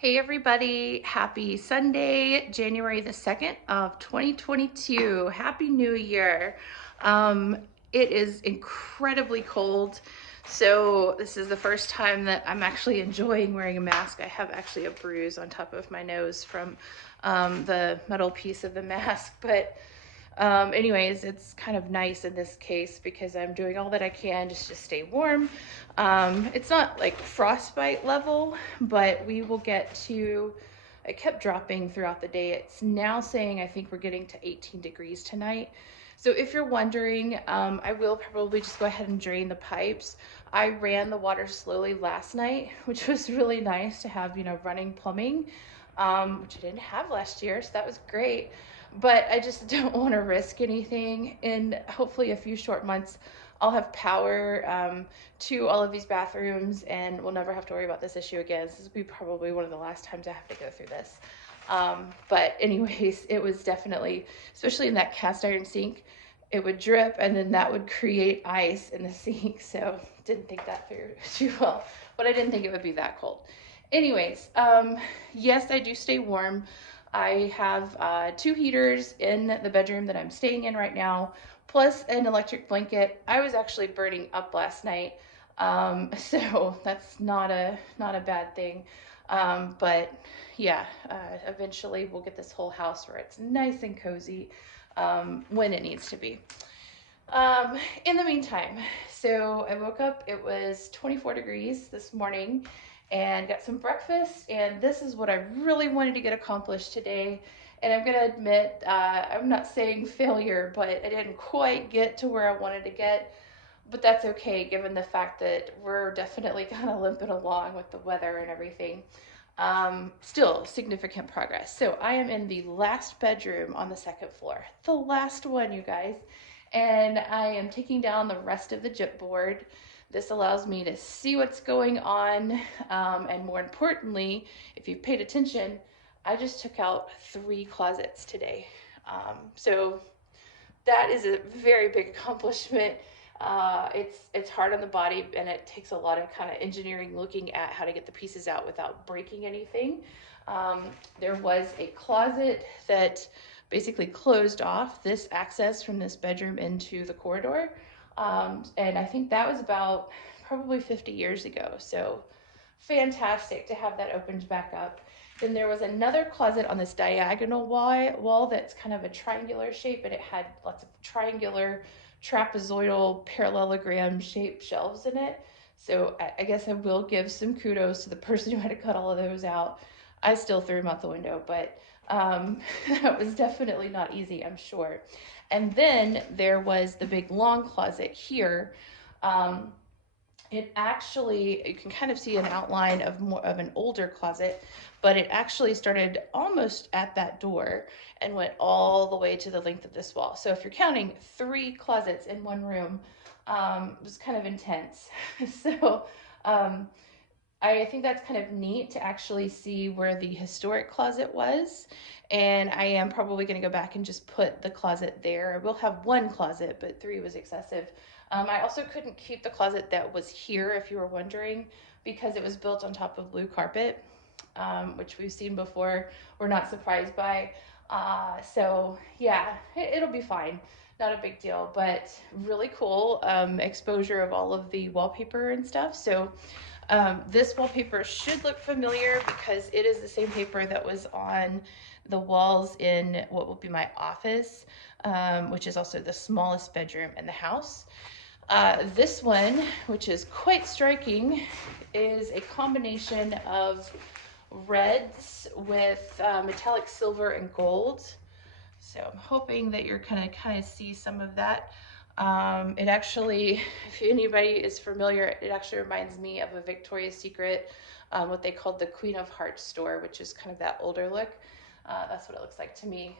Hey everybody, happy Sunday, January the 2nd of 2022. Happy New Year. Um, it is incredibly cold. So this is the first time that I'm actually enjoying wearing a mask. I have actually a bruise on top of my nose from the metal piece of the mask, but anyways, it's kind of nice in this case because I'm doing all that I can just to stay warm. It's not like frostbite level, but we will get to, it kept dropping throughout the day. It's now saying I think we're getting to 18 degrees tonight. So if you're wondering, I will probably just go ahead and drain the pipes. I ran the water slowly last night, which was really nice to have, running plumbing, which I didn't have last year, so that was great. But I just don't want to risk anything. In hopefully a few short months, I'll have power to all of these bathrooms, and we'll never have to worry about this issue again. This will be probably one of the last times I have to go through this. But anyways, it was definitely, especially in that cast iron sink, it would drip and then that would create ice in the sink. So didn't think that through too well, but I didn't think it would be that cold. Anyways, yes, I do stay warm. I have two heaters in the bedroom that I'm staying in right now, plus an electric blanket. I was actually burning up last night, so that's not a bad thing. But yeah, eventually we'll get this whole house where it's nice and cozy when it needs to be. In the meantime, so I woke up, it was 24 degrees this morning and got some breakfast. And this is what I really wanted to get accomplished today. And I'm going to admit, I'm not saying failure, but I didn't quite get to where I wanted to get. But that's okay, given the fact that we're definitely kind of limping along with the weather and everything. Still significant progress. So I am in the last bedroom on the second floor, the last one, you guys. And I am taking down the rest of the gypboard. This allows me to see what's going on. And more importantly, if you've paid attention, I just took out 3 closets today. So that is a very big accomplishment. It's hard on the body, and it takes a lot of kind of engineering looking at how to get the pieces out without breaking anything. There was a closet that basically closed off this access from this bedroom into the corridor. And I think that was about probably 50 years ago. So fantastic to have that opened back up. Then there was another closet on this diagonal wall that's kind of a triangular shape, and it had lots of triangular trapezoidal parallelogram shaped shelves in it. So I guess I will give some kudos to the person who had to cut all of those out. I still threw them out the window, but that was definitely not easy, I'm sure. And then there was the big long closet here. Um, it actually, you can kind of see an outline of more of an older closet, but it actually started almost at that door and went all the way to the length of this wall. So if you're counting 3 closets in one room, it was kind of intense. So um, I think that's kind of neat to actually see where the historic closet was. And I am probably going to go back and just put the closet there. I will have 1 closet, but 3 was excessive. I also couldn't keep the closet that was here, if you were wondering, because it was built on top of blue carpet, which we've seen before. We're not surprised by. So yeah, it'll be fine. Not a big deal, but really cool exposure of all of the wallpaper and stuff. So this wallpaper should look familiar because it is the same paper that was on the walls in what will be my office, which is also the smallest bedroom in the house. This one, which is quite striking, is a combination of reds with metallic silver and gold. So I'm hoping that you're kind of see some of that. It actually, if anybody is familiar, it actually reminds me of a Victoria's Secret, what they called the Queen of Hearts store, which is kind of that older look. That's what it looks like to me.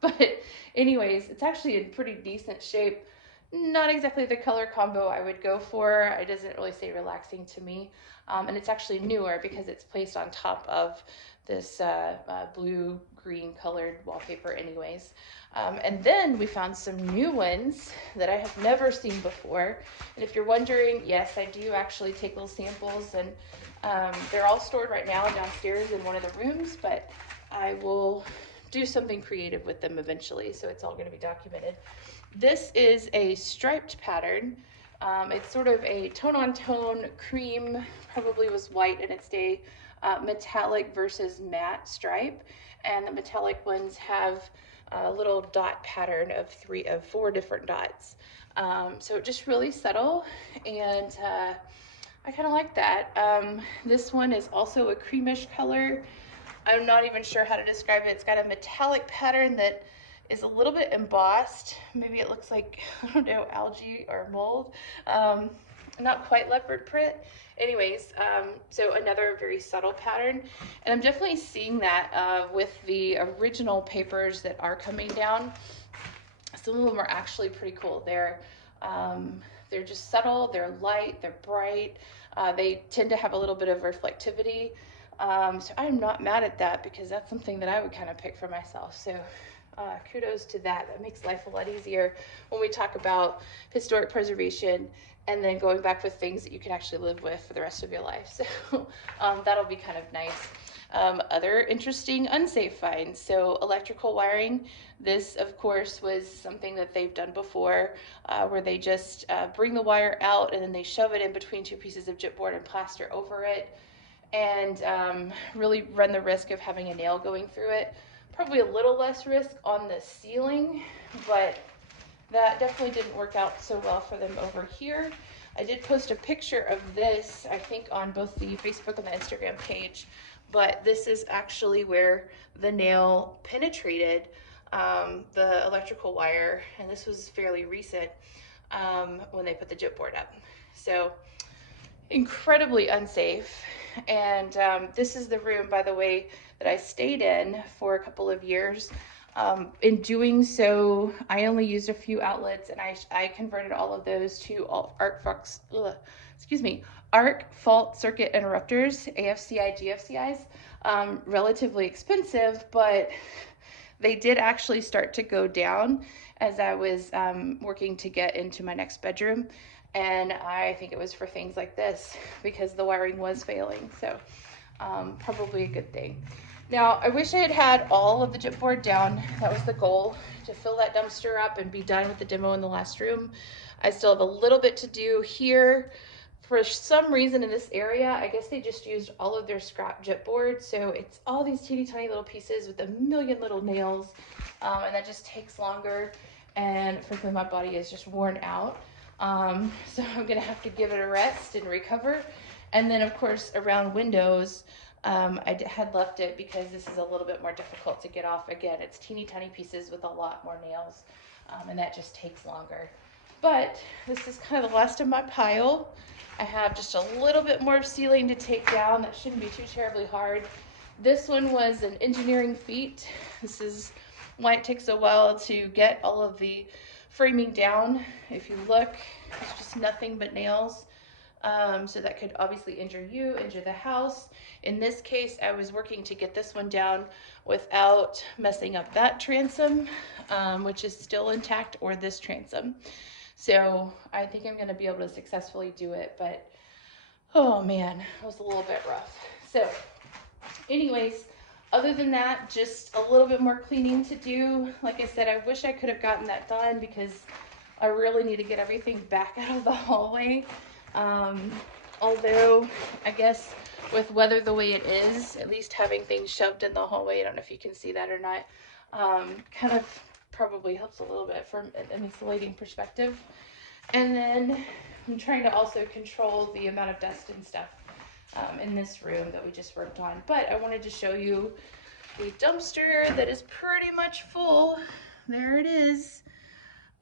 But anyways, it's actually in pretty decent shape. not exactly the color combo I would go for. It doesn't really say relaxing to me. And it's actually newer because it's placed on top of this blue-green colored wallpaper anyways. And then we found some new ones that I have never seen before. And if you're wondering, yes, I do actually take little samples, and they're all stored right now downstairs in one of the rooms, but I will do something creative with them eventually, so it's all going to be documented. This is a striped pattern. It's sort of a tone-on-tone cream, probably was white in its day, metallic versus matte stripe. And the metallic ones have a little dot pattern of four different dots. So just really subtle, and I kind of like that. This one is also a creamish color. I'm not even sure how to describe it. It's got a metallic pattern that is a little bit embossed. Maybe it looks like, I don't know, algae or mold. Not quite leopard print. Anyways, so another very subtle pattern. And I'm definitely seeing that with the original papers that are coming down. Some of them are actually pretty cool. They're just subtle, they're light, they're bright. They tend to have a little bit of reflectivity. So I'm not mad at that, because that's something that I would kind of pick for myself. So kudos to that. That makes life a lot easier when we talk about historic preservation and then going back with things that you can actually live with for the rest of your life. So that'll be kind of nice. Other interesting unsafe finds. So electrical wiring. This, of course, was something that they've done before, where they just bring the wire out and then they shove it in between two pieces of chipboard and plaster over it, and really run the risk of having a nail going through it. Probably a little less risk on the ceiling, but that definitely didn't work out so well for them over here. I did post a picture of this, I think, on both the Facebook and the Instagram page, but this is actually where the nail penetrated the electrical wire, and this was fairly recent when they put the chipboard up. So incredibly unsafe. And this is the room, by the way, that I stayed in for a couple of years. In doing so, I only used a few outlets, and I converted all of those to arc fault circuit interrupters, AFCI, GFCIs. Relatively expensive, but they did actually start to go down as I was working to get into my next bedroom. And I think it was for things like this, because the wiring was failing. So probably a good thing. Now, I wish I had had all of the chipboard down. That was the goal, to fill that dumpster up and be done with the demo in the last room. I still have a little bit to do here. For some reason in this area, I guess they just used all of their scrap chipboard. So it's all these teeny tiny little pieces with a million little nails. And that just takes longer. And frankly, my body is just worn out. So I'm gonna have to give it a rest and recover. And then of course around windows, I had left it because this is a little bit more difficult to get off. Again, it's teeny tiny pieces with a lot more nails, and that just takes longer. But this is kind of the last of my pile. I have just a little bit more ceiling to take down. That shouldn't be too terribly hard. This one was an engineering feat. This is why it takes a while to get all of the framing down. If you look, it's just nothing but nails. So that could obviously injure you, injure the house. In this case, I was working to get this one down without messing up that transom, which is still intact, or this transom. So I think I'm gonna be able to successfully do it, but oh man, it was a little bit rough. So anyways, other than that, just a little bit more cleaning to do. Like I said, I wish I could have gotten that done, because I really need to get everything back out of the hallway. Although I guess with weather the way it is, at least having things shoved in the hallway, I don't know if you can see that or not, kind of probably helps a little bit from an insulating perspective. And then I'm trying to also control the amount of dust and stuff in this room that we just worked on. But I wanted to show you the dumpster that is pretty much full. There it is.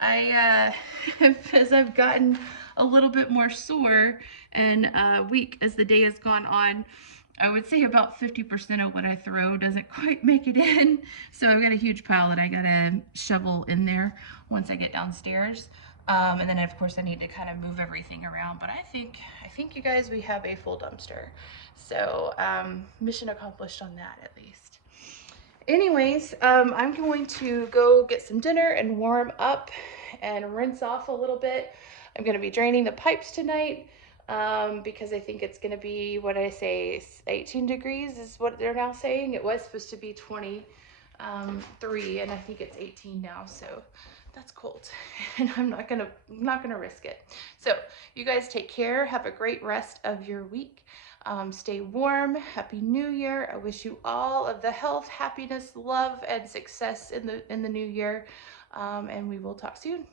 As I've gotten a little bit more sore and weak as the day has gone on, I would say about 50% of what I throw doesn't quite make it in. So I've got a huge pile that I gotta shovel in there once I get downstairs. And then of course I need to kind of move everything around, but I think you guys, we have a full dumpster. So mission accomplished on that at least. Anyways, I'm going to go get some dinner and warm up and rinse off a little bit. I'm going to be draining the pipes tonight because I think it's going to be, what did I say, 18 degrees is what they're now saying. It was supposed to be 23 and I think it's 18 now, so that's cold and I'm not gonna risk it. So you guys take care, have a great rest of your week. Stay warm. Happy New Year. I wish you all of the health, happiness, love, and success in the new year. And we will talk soon.